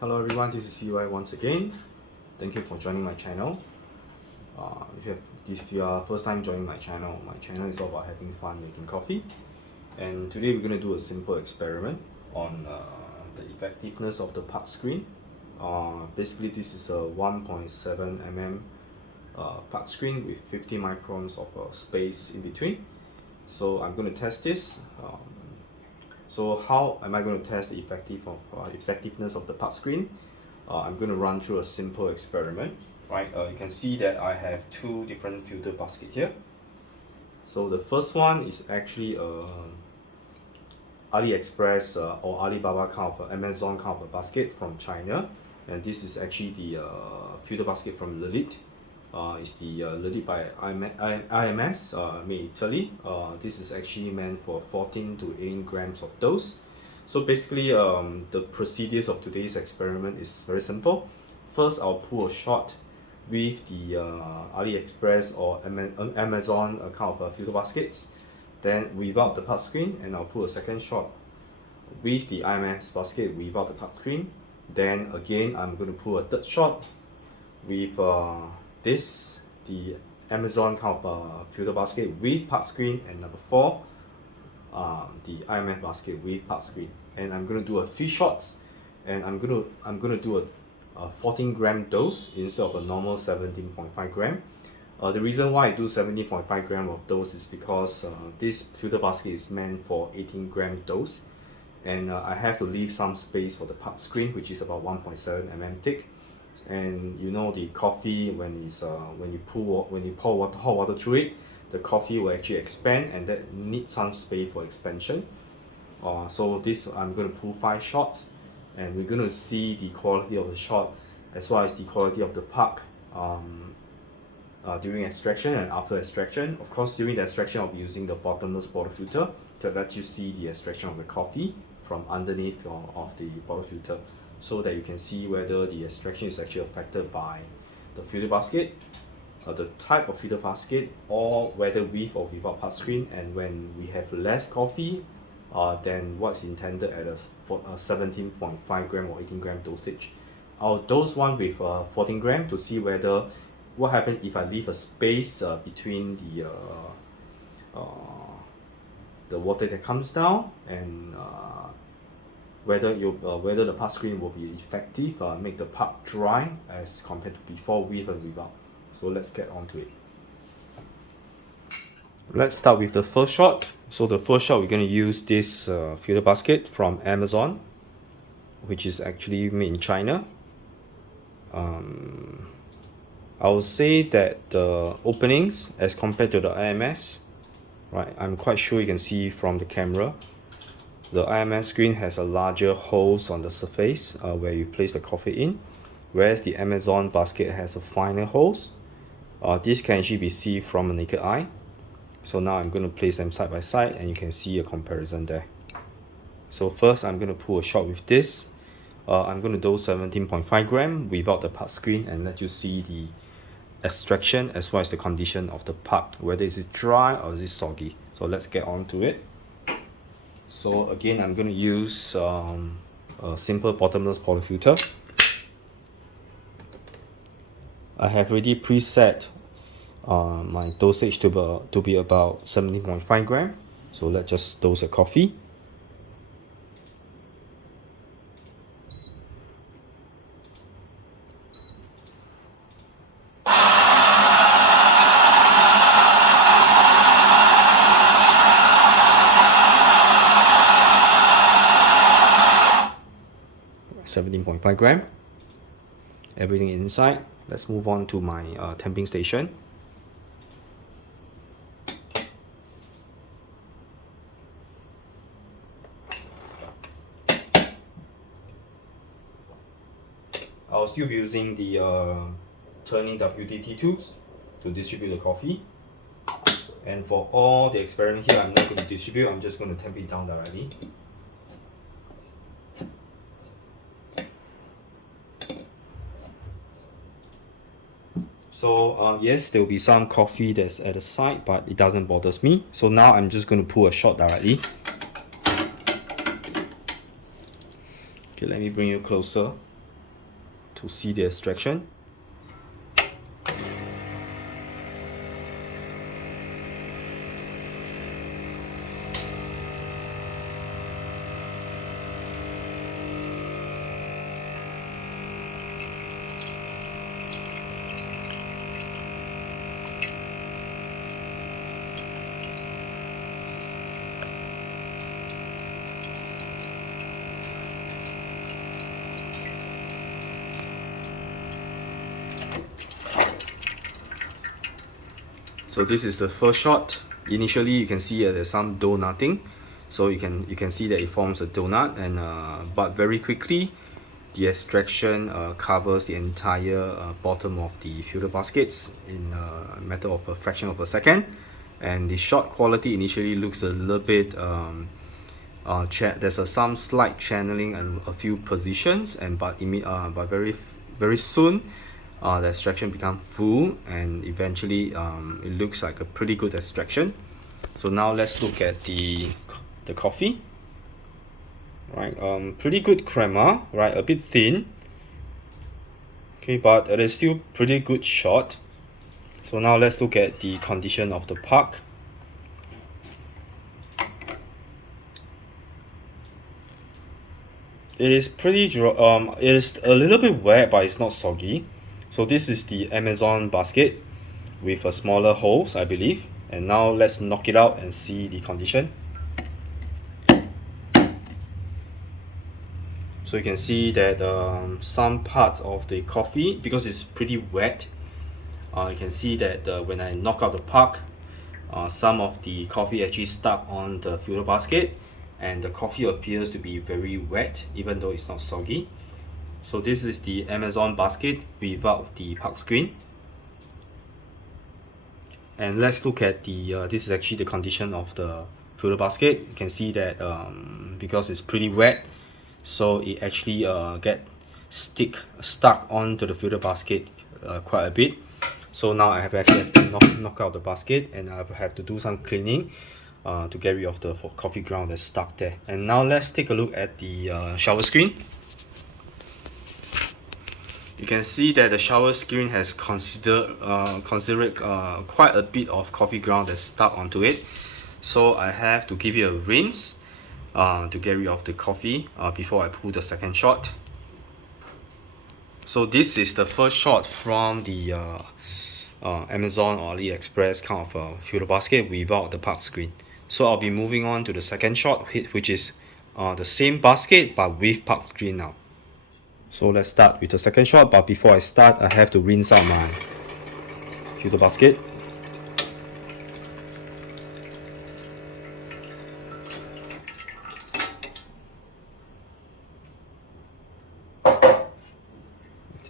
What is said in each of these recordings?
Hello everyone, this is Seah once again. Thank you for joining my channel. If you are first time joining my channel is all about having fun making coffee. And today we're going to do a simple experiment on the effectiveness of the punch screen. Basically this is a 1.7 mm punch screen with 50 microns of space in between. So I'm going to test this. So how am I going to test the effectiveness of the punch screen? I'm going to run through a simple experiment. Right, you can see that I have two different filter baskets here. So the first one is actually AliExpress or Alibaba kind of Amazon kind of a basket from China, and this is actually the filter basket from Lelit. It's the Lelit by IMS, made in Italy. This is actually meant for 14 to 18 grams of dose. So basically, the procedures of today's experiment is very simple. First, I'll pull a shot with the AliExpress or Amazon kind of filter baskets, then without the punch screen, and I'll pull a second shot with the IMS basket without the punch screen. Then again, I'm going to pull a third shot with the Amazon kind of filter basket with punch screen, and number 4, the IMF basket with punch screen. And I'm going to do a 3 shots, and I'm going to do a 14 gram dose instead of a normal 17.5 gram. The reason why I do 17.5 gram of dose is because this filter basket is meant for 18 gram dose, and I have to leave some space for the punch screen, which is about 1.7 mm thick. And you know, the coffee, when you pour hot water through it, the coffee will actually expand, and that needs some space for expansion. So this, I'm going to pull 5 shots, and we're going to see the quality of the shot as well as the quality of the puck during extraction and after extraction. Of course, during the extraction, I'll be using the bottomless bottle filter to let you see the extraction of the coffee from underneath of the bottle filter, so that you can see whether the extraction is actually affected by the filter basket, the type of filter basket, or whether with or without punch screen. And when we have less coffee than what's intended at a 17.5 gram or 18 gram dosage, I'll dose one with 14 gram to see whether what happens if I leave a space between the water that comes down, and whether the punch screen will be effective, make the puck dry as compared to before, with and without. So let's get on to it. Let's start with the first shot. So the first shot, we're going to use this filter basket from Amazon, which is actually made in China. I would say that the openings as compared to the IMS, right, I'm quite sure you can see from the camera, the IMS screen has a larger holes on the surface where you place the coffee in, whereas the Amazon basket has a finer holes. This can actually be seen from a naked eye. So now I'm going to place them side by side, and you can see a comparison there. So first, I'm going to pull a shot with this. I'm going to dose 17.5 gram without the punch screen, and let you see the extraction as well as the condition of the puck, whether is it dry or is it soggy. So let's get on to it. So again, I'm going to use a simple bottomless poly filter. I have already preset my dosage to be about 17.5 gram. So let's just dose a coffee. .5 gram. Everything inside. Let's move on to my temping station. I'll still be using the turning WDT tools to distribute the coffee. And for all the experiment here, I'm not going to distribute, I'm just going to temp it down directly. So yes, there will be some coffee that's at the side, but it doesn't bother me. So now I'm just going to pull a shot directly. Okay, let me bring you closer. to see the extraction. So this is the first shot. Initially, you can see there's some donutting, so you can see that it forms a donut, and but very quickly, the extraction covers the entire bottom of the filter baskets in a matter of a fraction of a second, and the shot quality initially looks a little bit there's some slight channeling and a few positions, and but very soon the extraction become full, and eventually it looks like a pretty good extraction. So now let's look at the coffee. Right, pretty good crema, right, a bit thin, okay, but it is still pretty good shot. So now let's look at the condition of the puck. It is pretty it is a little bit wet, but it's not soggy. So this is the Amazon basket with a smaller holes, I believe. And now let's knock it out and see the condition. So you can see that some parts of the coffee, because it's pretty wet, you can see that when I knock out the puck, some of the coffee actually stuck on the filter basket, and the coffee appears to be very wet even though it's not soggy. So this is the Amazon basket without the puck screen. And let's look at the this is actually the condition of the filter basket. You can see that because it's pretty wet, so it actually stuck onto the filter basket quite a bit. So now I have actually to knock out the basket, and I have to do some cleaning to get rid of the coffee ground that's stuck there. And now let's take a look at the shower screen. You can see that the shower screen has considered quite a bit of coffee ground that's stuck onto it. So I have to give it a rinse to get rid of the coffee before I pull the second shot. So this is the first shot from the Amazon or AliExpress kind of filter basket without the puck screen. So I'll be moving on to the second shot, which is the same basket but with puck screen now. So let's start with the second shot, but before I start, I have to rinse out my filter basket.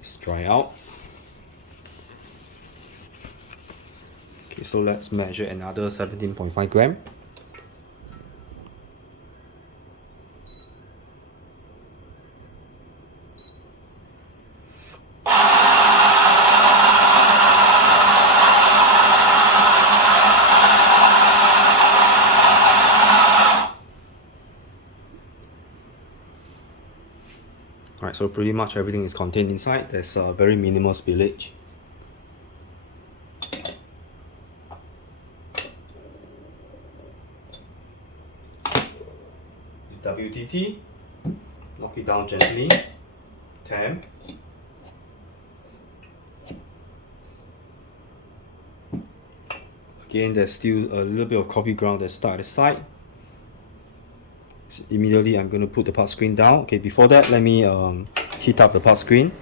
Just dry out. Okay, so let's measure another 17.5 gram. Alright, so pretty much everything is contained inside. There's a very minimal spillage. WTT, knock it down gently, tamp. Again, there's still a little bit of coffee ground that's stuck at the side. So immediately I'm going to put the puck screen down. Okay, before that, let me heat up the puck screen.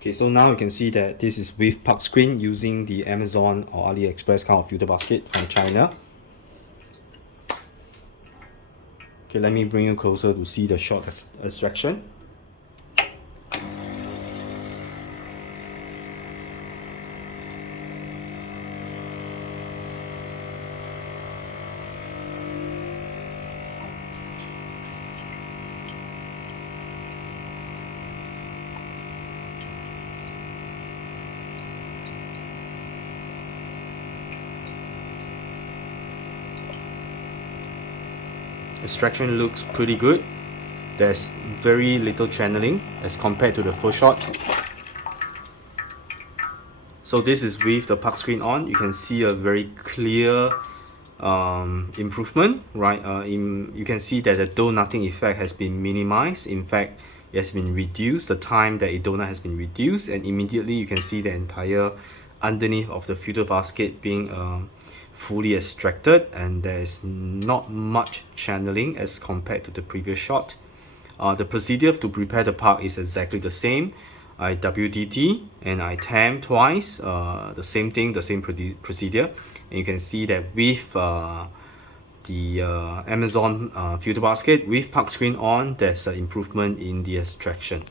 Okay, so now you can see that this is with puck screen using the Amazon or AliExpress kind of filter basket from China. Okay, let me bring you closer to see the shot extraction. Extraction looks pretty good. There's very little channeling as compared to the first shot. So this is with the puck screen on. You can see a very clear improvement, right? You can see that the donutting effect has been minimized. In fact, it has been reduced. The time that a donut has been reduced, and immediately you can see the entire underneath of the filter basket being fully extracted, and there's not much channeling as compared to the previous shot. The procedure to prepare the puck is exactly the same. I WDT and I TAM twice, the same thing, the same procedure. And you can see that with the Amazon filter basket with puck screen on, there's an improvement in the extraction.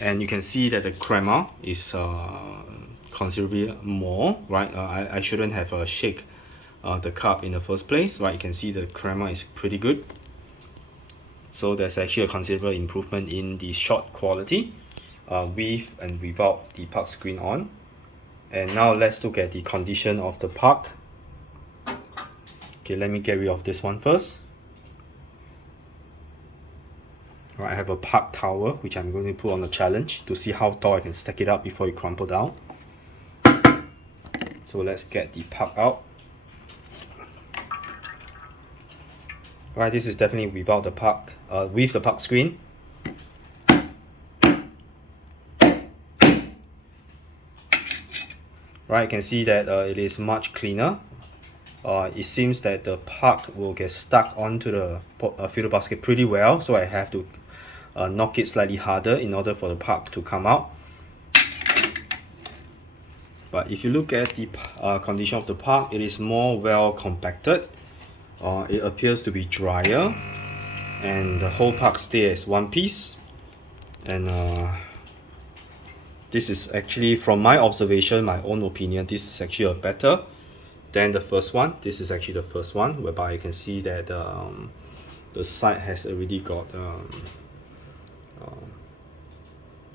And you can see that the crema is considerably more, right? I shouldn't have shake the cup in the first place, right? You can see the crema is pretty good. So there's actually a considerable improvement in the shot quality with and without the puck screen on. And now let's look at the condition of the puck. Okay, let me get rid of this one first. Right, I have a puck tower which I'm going to put on a challenge to see how tall I can stack it up before it crumple down. So let's get the puck out. Right, this is definitely without the puck, with the puck screen. Right, you can see that it is much cleaner. It seems that the puck will get stuck onto the filter basket pretty well, so I have to knock it slightly harder in order for the puck to come out. But if you look at the condition of the puck, it is more well compacted. It appears to be drier, and the whole puck stays as one piece. And this is actually, from my observation, my own opinion, this is actually a better than the first one. This is actually the first one, whereby you can see that the side has already got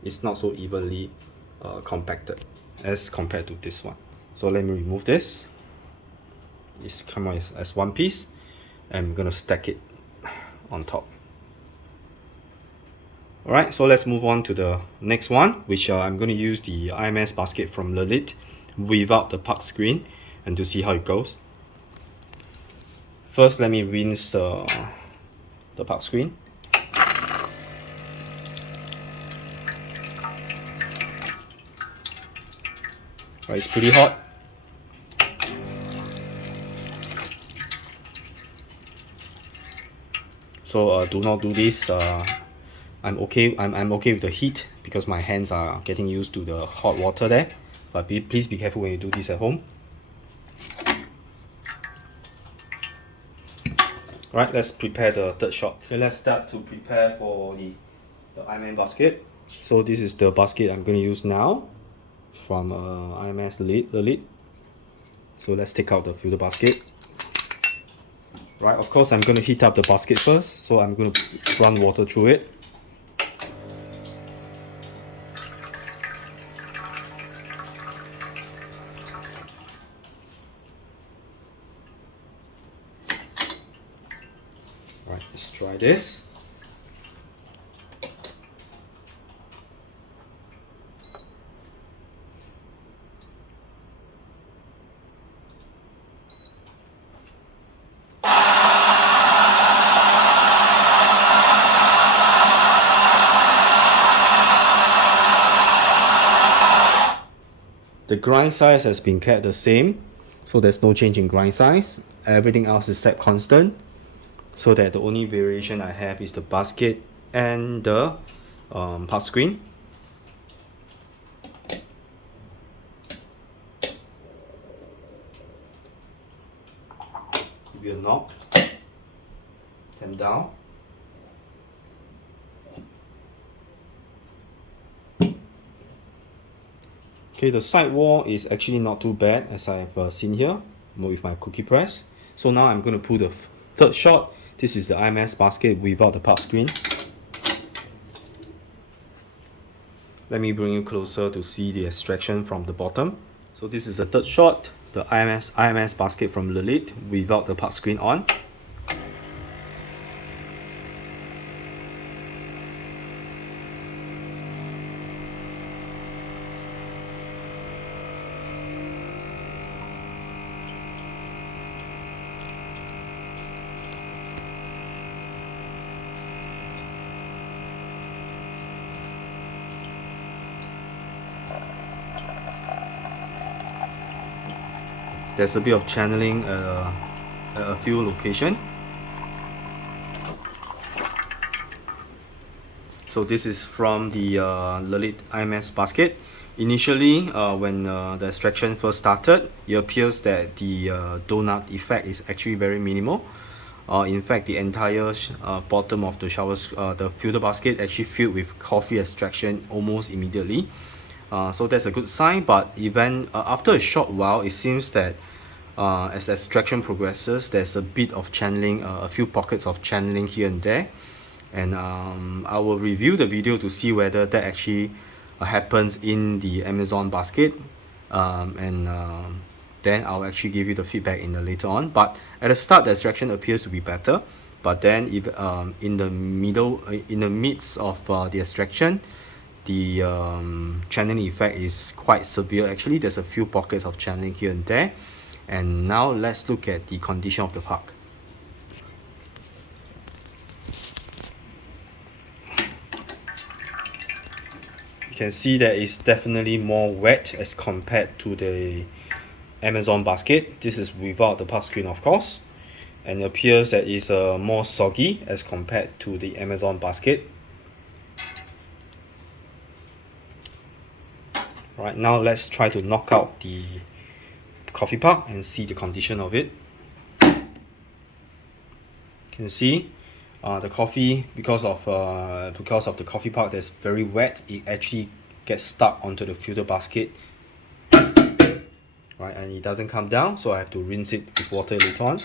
it's not so evenly compacted as compared to this one. So let me remove this. It's come out as one piece, and I'm gonna stack it on top. Alright, so let's move on to the next one, which I'm going to use the IMS basket from Lelit without the puck screen, and to see how it goes. First, let me rinse the puck screen. Right, it's pretty hot. So do not do this. I'm okay with the heat because my hands are getting used to the hot water there, but please be careful when you do this at home. Right, let's prepare the third shot. So let's start to prepare for the IMS basket. So this is the basket I'm going to use now from IMS Lelit. So let's take out the filter basket. Right, of course I'm going to heat up the basket first, so I'm going to run water through it. Right, let's try this. The grind size has been kept the same, so there's no change in grind size. Everything else is set constant, so that the only variation I have is the basket and the puck screen. Give it a knock, them down. Okay, the side wall is actually not too bad, as I have seen here with my cookie press. So now I'm going to pull the third shot. This is the IMS basket without the puck screen. Let me bring you closer to see the extraction from the bottom. So this is the third shot, the IMS basket from Lelit without the puck screen on. There's a bit of channeling at a few locations. So this is from the Lelit IMS basket. Initially, when the extraction first started, it appears that the donut effect is actually very minimal. In fact, the entire bottom of the the filter basket actually filled with coffee extraction almost immediately. So that's a good sign. But even after a short while, it seems that as extraction progresses, there's a bit of channeling, a few pockets of channeling here and there. And I will review the video to see whether that actually happens in the Amazon basket, then I'll actually give you the feedback in the later on. But at the start, the extraction appears to be better, but then if in the midst of the extraction, the channeling effect is quite severe. Actually, there's a few pockets of channeling here and there. And now let's look at the condition of the puck. You can see that it's definitely more wet as compared to the Amazon basket. This is without the puck screen, of course, and it appears that it's more soggy as compared to the Amazon basket. Right, now let's try to knock out the coffee puck and see the condition of it. You can see the coffee, because of the coffee puck that's very wet, it actually gets stuck onto the filter basket, right, and it doesn't come down, so I have to rinse it with water later on.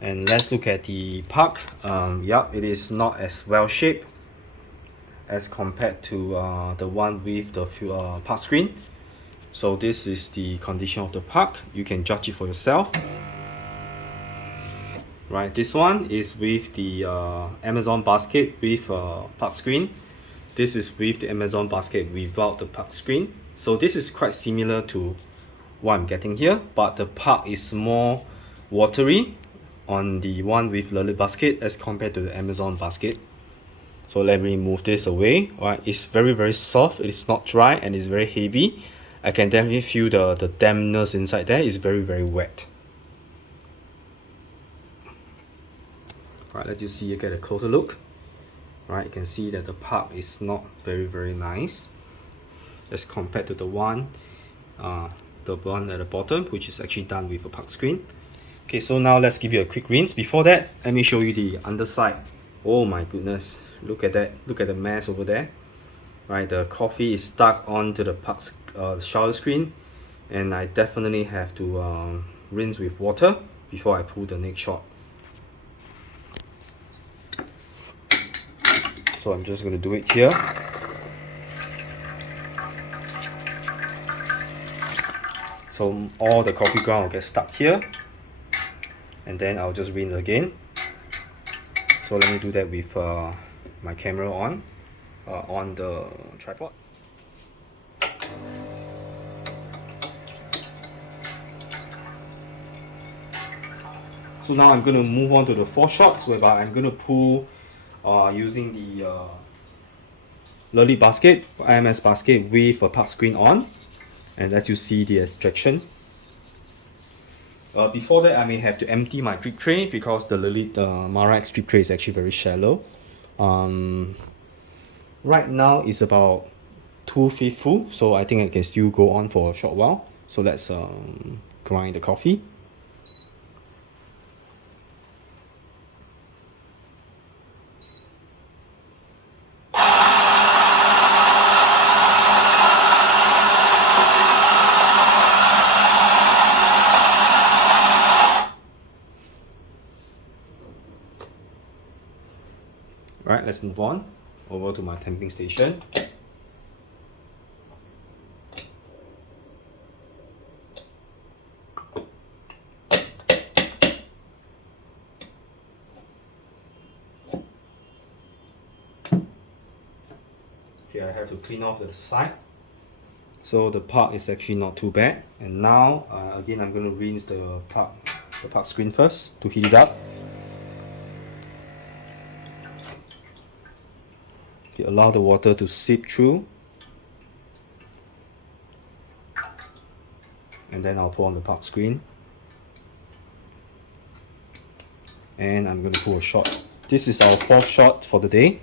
And let's look at the puck. Yep, it is not as well shaped as compared to the one with the puck screen. So this is the condition of the puck. You can judge it for yourself. Right, this one is with the Amazon basket with puck screen. This is with the Amazon basket without the puck screen. So this is quite similar to what I'm getting here, but the puck is more watery on the one with Lelit basket as compared to the Amazon basket. So let me move this away. Alright, it's very soft, it is not dry, and it's very heavy. I can definitely feel the dampness inside there. It's very wet. Right, let you see, you get a closer look. Right, you can see that the puck is not very nice as compared to the one at the bottom, which is actually done with a puck screen. Okay, so now let's give you a quick rinse. Before that, let me show you the underside. Oh my goodness, look at that, look at the mess over there. Right, the coffee is stuck onto the puck shower screen, and I definitely have to rinse with water before I pull the next shot. So I'm just going to do it here. So all the coffee ground will get stuck here, and then I'll just rinse again. So let me do that with my camera on the tripod. So now I'm going to move on to the 4 shots, whereby I'm going to pull using the Lelit basket, IMS basket with a puck screen on, and let you see the extraction. Before that, I may have to empty my drip tray because the Lelit Marax drip tray is actually very shallow. Right now it's about 2/5 full, so I think I can still go on for a short while. So let's grind the coffee. Right, let's move on over to my temping station. Okay, I have to clean off the side. So the puck is actually not too bad. And now, again, I'm going to rinse the puck screen first to heat it up. Okay, allow the water to seep through. and then I'll put on the park screen, and I'm going to pull a shot. This is our 4th shot for the day.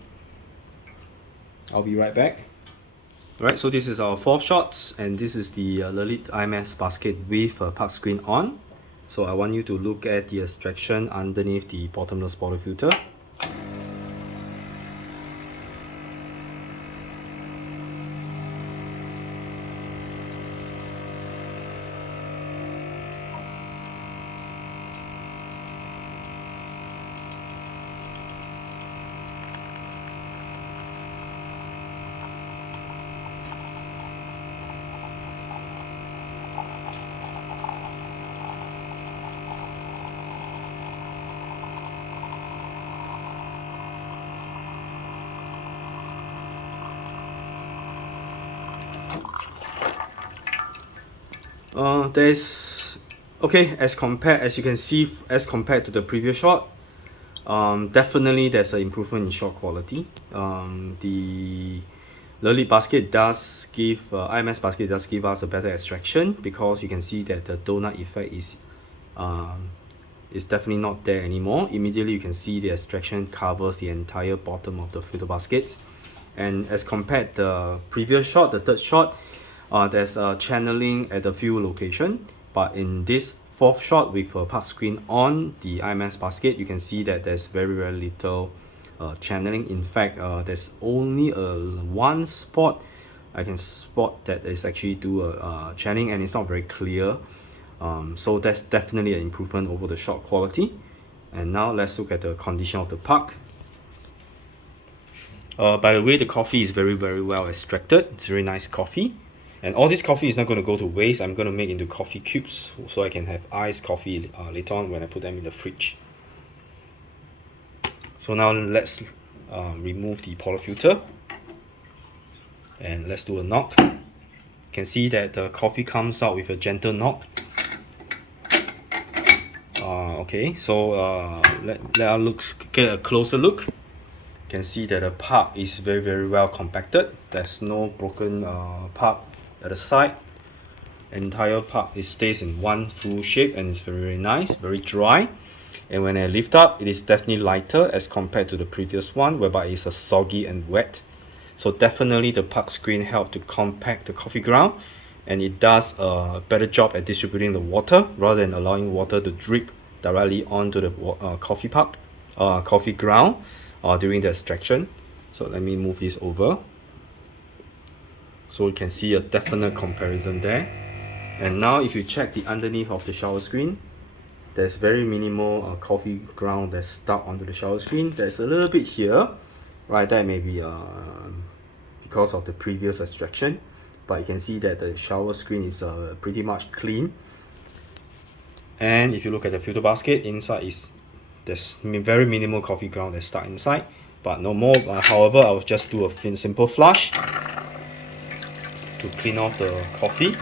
I'll be right back. Alright, so this is our 4th shot, and this is the Lelit IMS basket with park screen on. So I want you to look at the extraction underneath the bottomless bottle filter. There's okay, as you can see, as compared to the previous shot, definitely there's an improvement in shot quality. The Lelit basket does give IMS basket does give us a better extraction, because you can see that the donut effect is definitely not there anymore. Immediately you can see the extraction covers the entire bottom of the filter baskets, and as compared the previous shot, the 3rd shot, there's a channeling at a few locations, but in this 4th shot with a park screen on the IMS basket, you can see that there's very little channeling. In fact, there's only one spot I can spot that is actually do a channeling, and it's not very clear. So that's definitely an improvement over the shot quality. And now let's look at the condition of the park. By the way, the coffee is very well extracted. It's very nice coffee. And all this coffee is not going to go to waste. I'm going to make into coffee cubes, so I can have iced coffee later on when I put them in the fridge. So now let's remove the portafilter, and let's do a knock. You can see that the coffee comes out with a gentle knock. Okay, so let us get a closer look. You can see that the park is very well compacted. There's no broken part at the side. Entire park, it stays in one full shape, and it's very nice, very dry. And when I lift up, it is definitely lighter as compared to the previous one, whereby it's a soggy and wet. So definitely the park screen helped to compact the coffee ground, and it does a better job at distributing the water rather than allowing water to drip directly onto the coffee ground during the extraction. So let me move this over, so you can see a definite comparison there. And now if you check the underneath of the shower screen, there's very minimal coffee ground that's stuck onto the shower screen. There's a little bit here, right? That may be because of the previous extraction, but you can see that the shower screen is pretty much clean. And if you look at the filter basket, inside there's very minimal coffee ground that's stuck inside, but no more. However, I will just do a simple flush to clean off the coffee.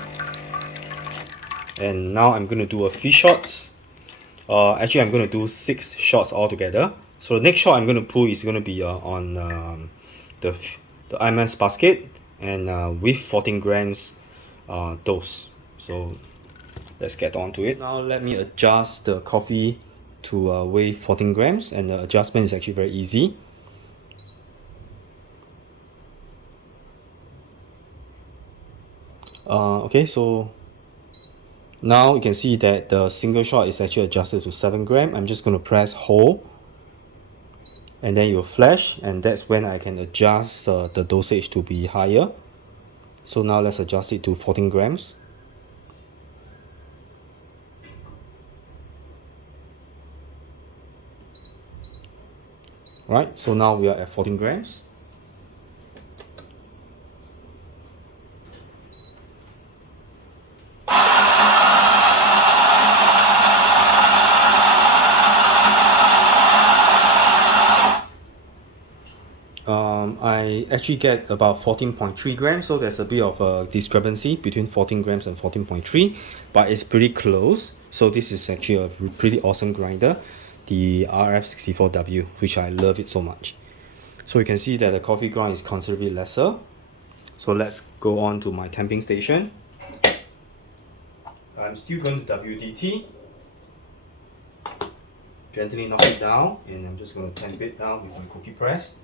And now I'm going to do a few shots. Actually, I'm going to do 6 shots altogether. So the next shot I'm going to pull is going to be on the IMS basket, and with 14 grams dose. So let's get on to it. Now let me adjust the coffee to weigh 14 grams, and the adjustment is actually very easy. Okay, so now you can see that the single shot is actually adjusted to 7 grams. I'm just going to press hold, and then it will flash, and that's when I can adjust the dosage to be higher. So now let's adjust it to 14 grams. Right, so now we are at 14 grams. I actually get about 14.3 grams, so there's a bit of a discrepancy between 14 grams and 14.3, but it's pretty close. So this is actually a pretty awesome grinder, the RF64W, which I love it so much. So you can see that the coffee ground is considerably lesser. So let's go on to my temping station. I I'm still going to WDT. Gently knock it down, and I'm just going to tamp it down with my cookie press.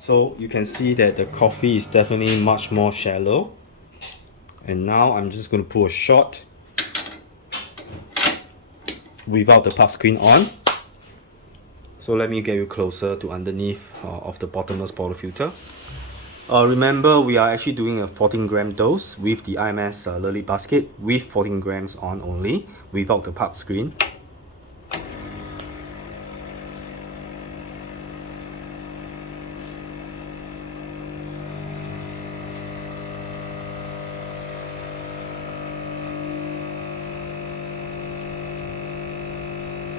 So you can see that the coffee is definitely much more shallow. And now I'm just going to pull a shot without the puck screen on. So let me get you closer to underneath of the bottomless portafilter. Remember, we are actually doing a 14-gram dose with the IMS Lelit basket with 14 grams on only, without the puck screen.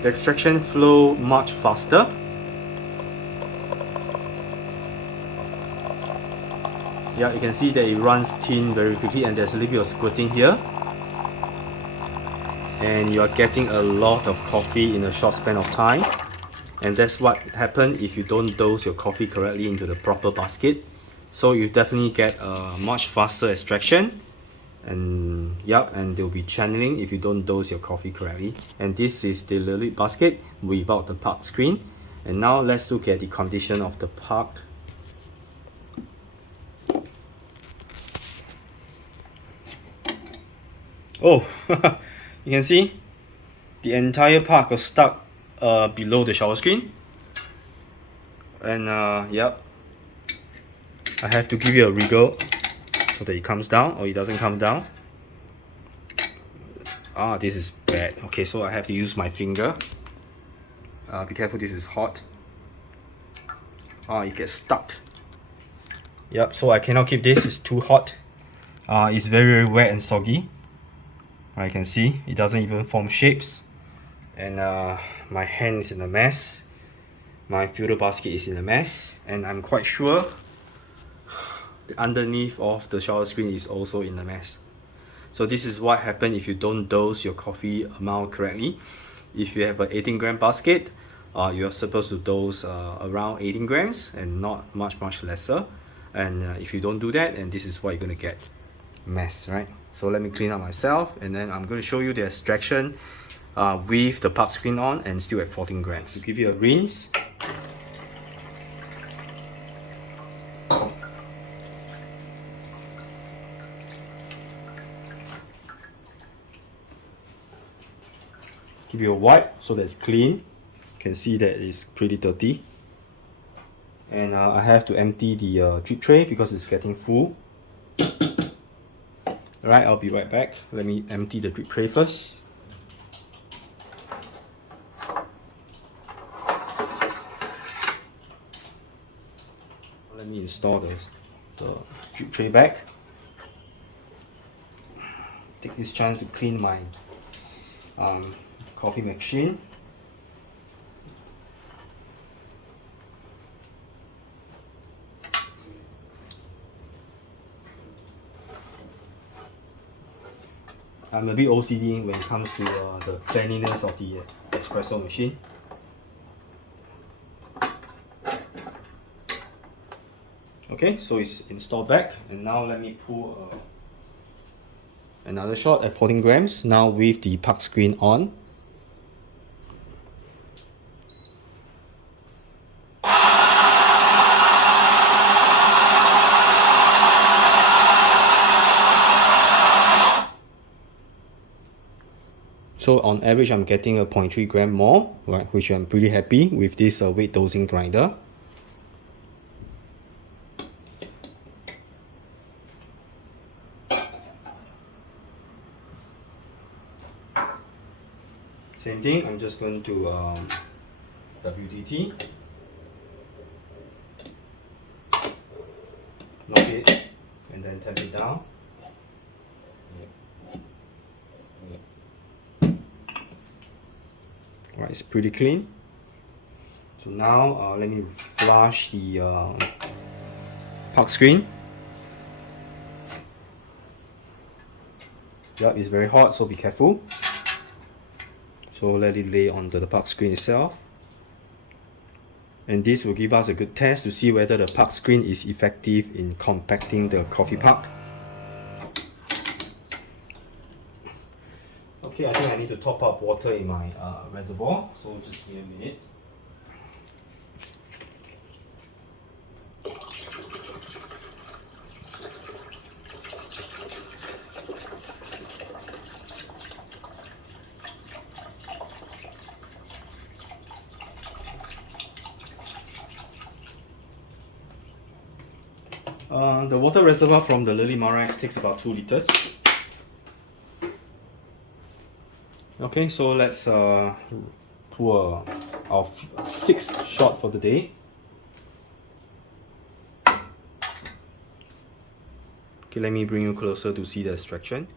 The extraction flow much faster. Yeah, you can see that it runs thin very quickly, and there's a little bit of squirting here. And you are getting a lot of coffee in a short span of time. And that's what happens if you don't dose your coffee correctly into the proper basket. So you definitely get a much faster extraction. And yep, and they'll be channeling if you don't dose your coffee correctly. And this is the Lelit basket without the puck screen. And now let's look at the condition of the puck. Oh, you can see the entire puck was stuck below the shower screen. And yep, I have to give it a wriggle so that it comes down, or it doesn't come down. Ah, this is bad. Okay, so I have to use my finger. Be careful, this is hot. Ah, it gets stuck. Yep, so I cannot keep this, it's too hot. It's very wet and soggy. You can see it doesn't even form shapes. And my hand is in a mess. My filter basket is in a mess. And I'm quite sure the underneath of the shower screen is also in a mess. So this is what happens if you don't dose your coffee amount correctly. If you have an 18-gram basket, you're supposed to dose around 18 grams and not much lesser. And if you don't do that, and this is what you're going to get. Mess, right? So let me clean up myself, and then I'm going to show you the extraction with the puck screen on and still at 14 grams. To give you a rinse. Give you a wipe so that it's clean. You can see that it's pretty dirty. And I have to empty the drip tray because it's getting full. Alright, I'll be right back. Let me empty the drip tray first. Let me install the drip tray back. Take this chance to clean my coffee machine. I'm a bit OCD when it comes to the cleanliness of the espresso machine. Okay, so it's installed back, and now let me pull another shot at 14 grams, now with the puck screen on. So on average, I'm getting a 0.3 gram more, right, which I'm pretty happy with this weight dosing grinder. Same thing, I'm just going to WDT, knock it, and then tap it down. Right, it's pretty clean. So now let me flush the puck screen. Yeah, it's very hot, so be careful. So let it lay onto the puck screen itself. And this will give us a good test to see whether the puck screen is effective in compacting the coffee puck. Okay, I think I need to top up water in my reservoir, so just give me a minute. The water reservoir from the Lelit Marex takes about 2 liters. Okay, so let's pour our 6th shot for the day. Okay, let me bring you closer to see the extraction.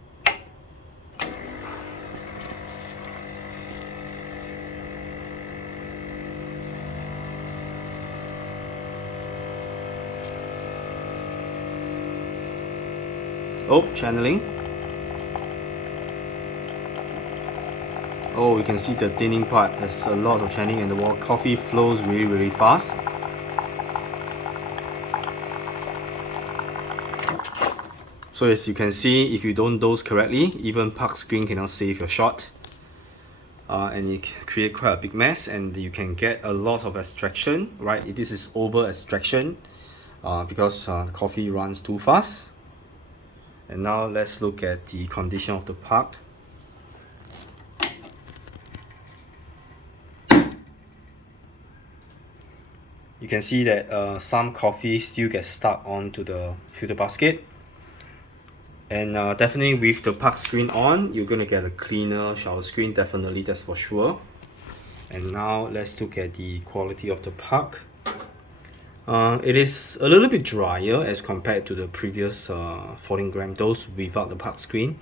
Oh, channeling. Oh, you can see the thinning part. There's a lot of channeling and the coffee flows really fast. So as you can see, if you don't dose correctly, even park screen cannot save your shot. And it create quite a big mess, and you can get a lot of extraction, right? This is over extraction because the coffee runs too fast. And now let's look at the condition of the park. You can see that some coffee still gets stuck onto the filter basket. And definitely with the park screen on, you're gonna get a cleaner shower screen, definitely, that's for sure. And now let's look at the quality of the park. It is a little bit drier as compared to the previous 14 gram dose without the park screen,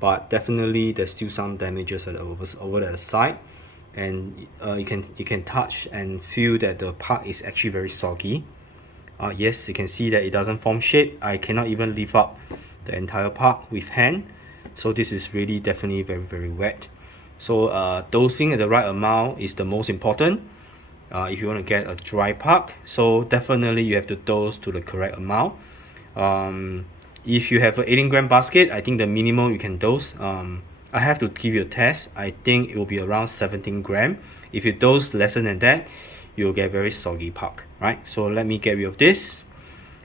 but definitely there's still some damages over the side, and you can touch and feel that the park is actually very soggy. Yes, you can see that it doesn't form shape. I cannot even lift up the entire park with hand, so this is really definitely very wet. So dosing at the right amount is the most important if you want to get a dry park. So definitely you have to dose to the correct amount. If you have an 18 gram basket, I think the minimum you can dose, I have to give you a test, I think it will be around 17 gram. If you dose lesser than that, you'll get very soggy park, right? So let me get rid of this,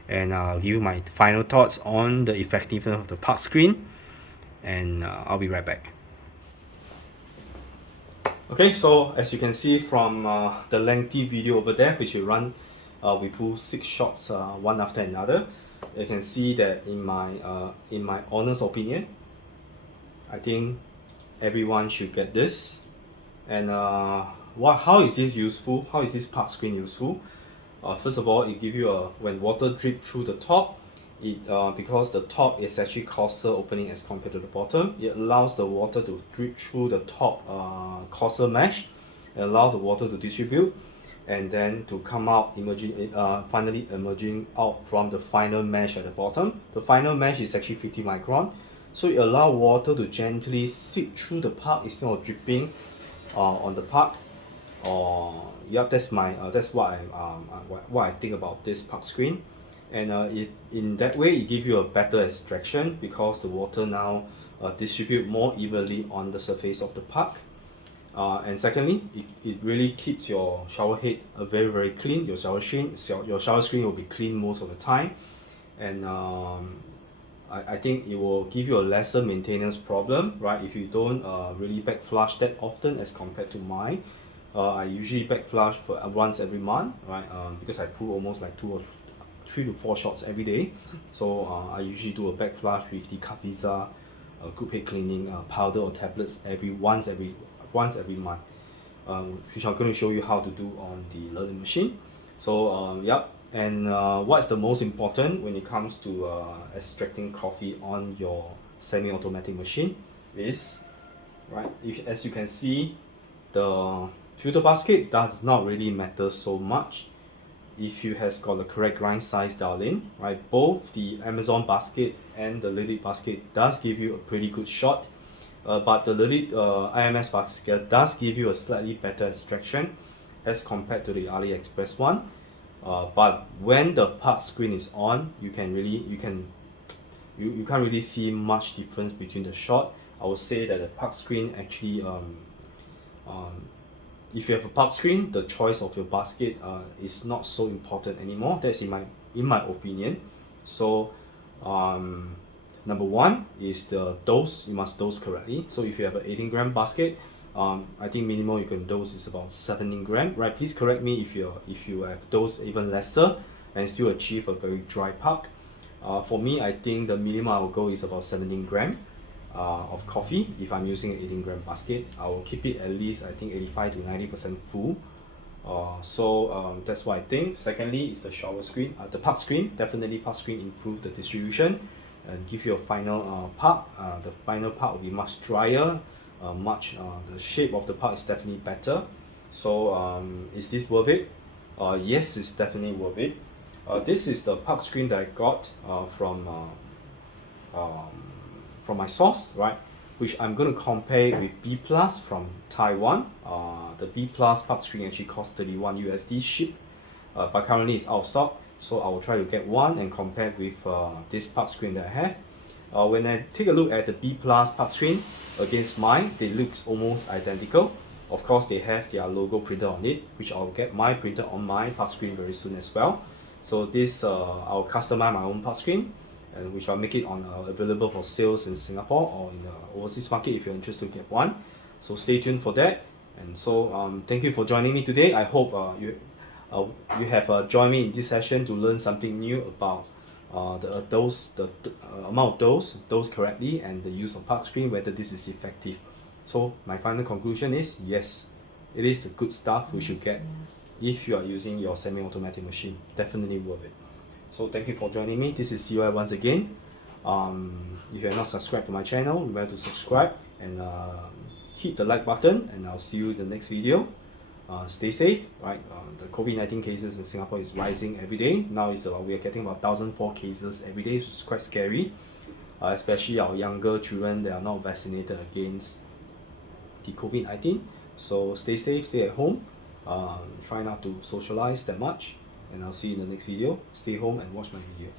and I'll give you my final thoughts on the effectiveness of the park screen, and I'll be right back. Okay, so as you can see from the lengthy video over there, which we run, we pull 6 shots one after another. You can see that in my honest opinion, I think everyone should get this. And how is this useful? How is this park screen useful? First of all, it gives you when water drip through the top, because the top is actually coarser opening as compared to the bottom, it allows the water to drip through the top coarser mesh and allow the water to distribute, and then to come out finally emerging out from the final mesh at the bottom. The final mesh is actually 50 micron, so it allows water to gently seep through the park instead of dripping on the park. Yep, that's what I think about this park screen. And in that way, it gives you a better extraction because the water now distribute more evenly on the surface of the park. And secondly, it really keeps your shower head very clean. Your shower screen will be clean most of the time, and I think it will give you a lesser maintenance problem, right? If you don't really back flush that often as compared to mine. I usually back flush for once every month, right? Because I pull almost like 3 to 4 shots every day. So I usually do a back flush with the Capisa group head cleaning powder or tablets once every month, which I'm going to show you how to do on the Lelit machine. So yep. And what's the most important when it comes to extracting coffee on your semi-automatic machine is, right, as you can see, the filter basket does not really matter so much if you has got the correct grind size dialed in, right? Both the Amazon basket and the Lelit basket does give you a pretty good shot, but the Lelit IMS basket does give you a slightly better extraction as compared to the AliExpress one. But when the park screen is on, you can't really see much difference between the shot. I would say that the park screen actually if you have a park screen, the choice of your basket is not so important anymore. That's in my opinion. So number one is the dose. You must dose correctly. So if you have an 18-gram basket, I think minimum you can dose is about 17 gram. Right? Please correct me if you have dose even lesser and still achieve a very dry park. For me, I think the minimum I will go is about 17 gram of coffee. If I'm using an 18-gram basket, I will keep it at least, I think, 85 to 90% full. That's what I think. Secondly is the shower screen. The park screen, definitely park screen improve the distribution and give you a final park. The final park will be much drier, the shape of the park is definitely better. So is this worth it? Yes, it's definitely worth it. This is the park screen that I got from my source, right? Which I'm going to compare with B Plus from Taiwan. The B Plus park screen actually costs 31 USD ship, but currently it's out of stock. So I will try to get one and compare with this park screen that I have. When I take a look at the B Plus park screen against mine, they look almost identical. Of course, they have their logo printed on it, which I'll get my printed on my park screen very soon as well. So this I'll customize my own park screen, and which I'll make it available for sales in Singapore or in the overseas market if you're interested to get one. So stay tuned for that. And so thank you for joining me today. I hope you have joined me in this session to learn something new about the amount of dose correctly, and the use of park screen, whether this is effective. So my final conclusion is yes, it is the good stuff we should get if you are using your semi-automatic machine. Definitely worth it. So thank you for joining me. This is Seah once again. If you are not subscribed to my channel, remember to subscribe and hit the like button, and I'll see you in the next video. Stay safe, right? The COVID-19 cases in Singapore is rising every day. Now we are getting about 1,004 cases every day, which is quite scary. Especially our younger children, they are not vaccinated against the COVID-19. So stay safe, stay at home. Try not to socialize that much, and I'll see you in the next video. Stay home and watch my video.